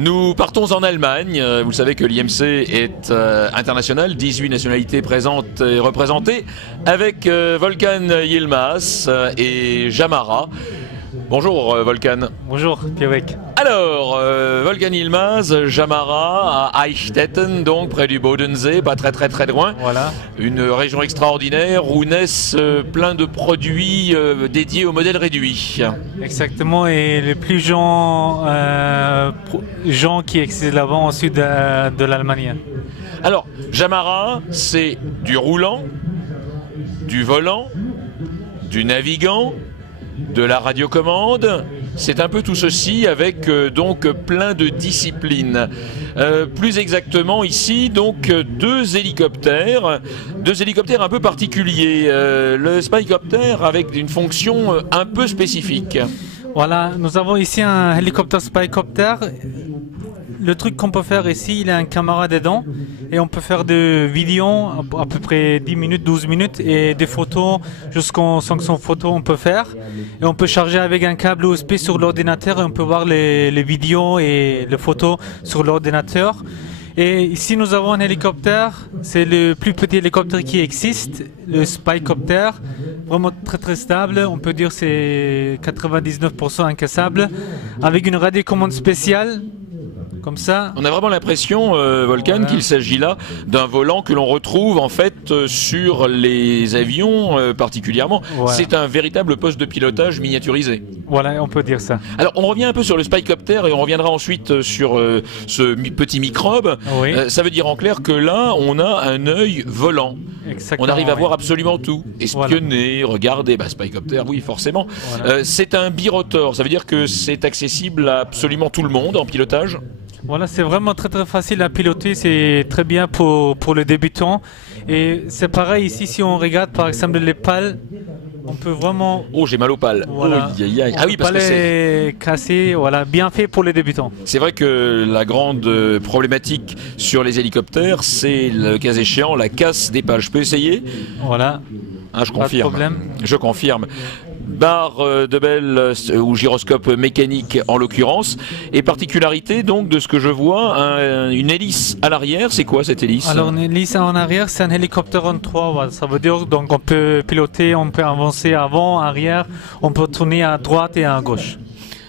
Nous partons en Allemagne. Vous savez que l'IMC est international, 18 nationalités présentes et représentées, avec Volkan Yilmaz et Jamara. Bonjour Volkan. Bonjour Pierrick. Alors, Volkan Yilmaz, Jamara à Eichstätten, donc près du Bodensee, pas très loin. Voilà. Une région extraordinaire où naissent plein de produits dédiés au modèle réduit. Exactement, et les plus gens qui existent là-bas au sud de l'Allemagne. Alors, Jamara, c'est du roulant, du volant, du navigant, de la radiocommande. C'est un peu tout ceci avec donc plein de disciplines. Plus exactement ici, donc deux hélicoptères un peu particuliers. Le Spycopter avec une fonction un peu spécifique. Voilà, nous avons ici un hélicoptère Spycopter. Le truc qu'on peut faire ici, il a un caméra dedans et on peut faire des vidéos à peu près 10 minutes, 12 minutes et des photos jusqu'en 500 photos on peut faire. Et on peut charger avec un câble USB sur l'ordinateur et on peut voir les vidéos et les photos sur l'ordinateur. Et ici nous avons un hélicoptère, c'est le plus petit hélicoptère qui existe, le Spycopter, vraiment très stable, on peut dire c'est 99% incassable, avec une radiocommande spéciale. Comme ça. On a vraiment l'impression, Volkan, qu'il s'agit là d'un volant que l'on retrouve en fait sur les avions particulièrement. Voilà. C'est un véritable poste de pilotage miniaturisé. Voilà, on peut dire ça. Alors, on revient un peu sur le Spycopter et on reviendra ensuite sur ce petit microbe. Oui. Ça veut dire en clair que là, on a un œil volant. Exactement, on arrive à voir absolument tout. Espionner, voilà. Regarder, Spycopter, oui, forcément. Voilà. C'est un birotor, ça veut dire que c'est accessible à absolument tout le monde en pilotage. Voilà, c'est vraiment très facile à piloter, c'est très bien pour les débutants. Et c'est pareil ici, si on regarde par exemple les pales, on peut vraiment... Oh, j'ai mal aux pales. Voilà. Ah oui, parce que c'est cassé, voilà, bien fait pour les débutants. C'est vrai que la grande problématique sur les hélicoptères, c'est le cas échéant la casse des pales. Je peux essayer? Voilà. Ah, je confirme. Pas de problème. Je confirme. Barre de Bell ou gyroscope mécanique en l'occurrence. Et particularité donc de ce que je vois, une hélice à l'arrière. C'est quoi cette hélice? Alors une hélice en arrière, c'est un hélicoptère en 3. Voilà. Ça veut dire donc on peut piloter, on peut avancer avant, arrière, on peut tourner à droite et à gauche.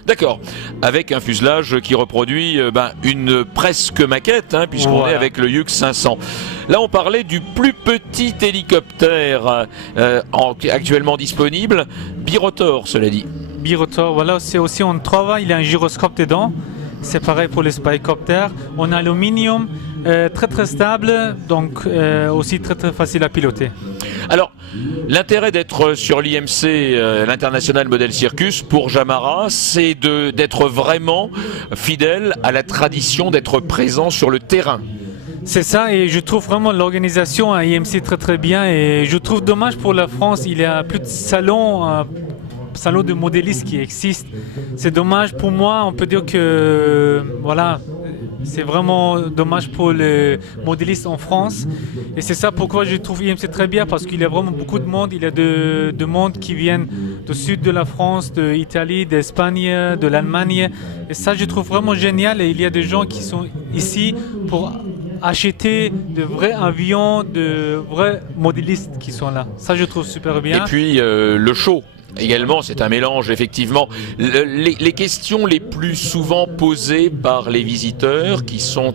D'accord, avec un fuselage qui reproduit une presque maquette, puisqu'on est avec le Hughes 500. Là, on parlait du plus petit hélicoptère actuellement disponible, birotor, cela dit. Birotor, voilà, c'est aussi on travaille, il y a un gyroscope dedans. C'est pareil pour les Spycopters. En aluminium, très stable, donc aussi très facile à piloter. Alors, l'intérêt d'être sur l'IMC, l'International Model Circus, pour Jamara, c'est d'être vraiment fidèle à la tradition d'être présent sur le terrain. C'est ça, et je trouve vraiment l'organisation à IMC très bien, et je trouve dommage pour la France, il y a plus de salons de modélistes qui existent. C'est dommage pour moi, on peut dire que voilà, c'est vraiment dommage pour les modélistes en France. Et c'est ça pourquoi je trouve IMC très bien, parce qu'il y a vraiment beaucoup de monde. Il y a de monde qui viennent du sud de la France, de l'Italie, d'Espagne, de l'Allemagne. Et ça, je trouve vraiment génial. Et il y a des gens qui sont ici pour acheter de vrais avions, de vrais modélistes qui sont là. Ça, je trouve super bien. Et puis, le show. Également, c'est un mélange, effectivement. Les questions les plus souvent posées par les visiteurs, qui sont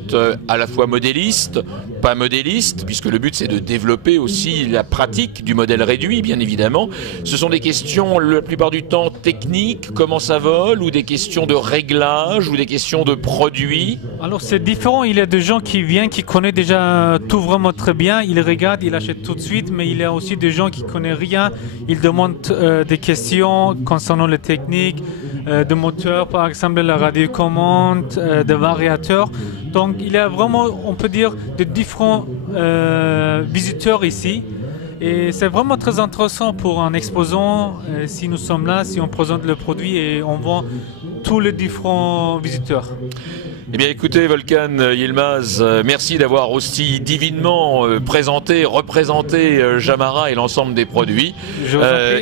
à la fois modélistes, pas modélistes, puisque le but c'est de développer aussi la pratique du modèle réduit, bien évidemment. Ce sont des questions, la plupart du temps, techniques, comment ça vole, ou des questions de réglage, ou des questions de produits. Alors c'est différent, il y a des gens qui viennent, qui connaissent déjà tout vraiment très bien, ils regardent, ils achètent tout de suite, mais il y a aussi des gens qui ne connaissent rien, ils demandent des questions concernant les techniques, de moteurs, par exemple la radiocommande, de variateurs. Donc il y a vraiment, on peut dire, de différents visiteurs ici. Et c'est vraiment très intéressant pour un exposant, si nous sommes là, si on présente le produit et on vend tous les différents visiteurs. Eh bien écoutez Volkan Yilmaz, merci d'avoir aussi divinement représenté Jamara et l'ensemble des produits.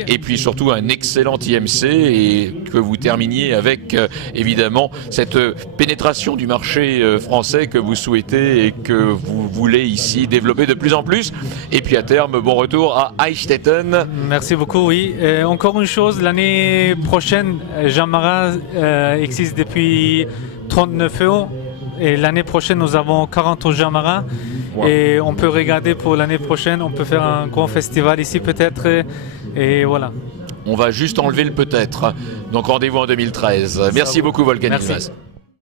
Et puis surtout un excellent IMC et que vous terminiez avec évidemment cette pénétration du marché français que vous souhaitez et que vous voulez ici développer de plus en plus. Et puis à terme, bon retour à Eichstätten. Merci beaucoup, oui. Encore une chose, l'année prochaine, Jamara existe depuis 39 ans. Et l'année prochaine, nous avons 40 ans Jamara. Wow. Et on peut regarder pour l'année prochaine, on peut faire un grand festival ici peut-être. Et voilà. On va juste enlever le peut-être. Donc rendez-vous en 2013. Merci beaucoup Volkan Yilmaz.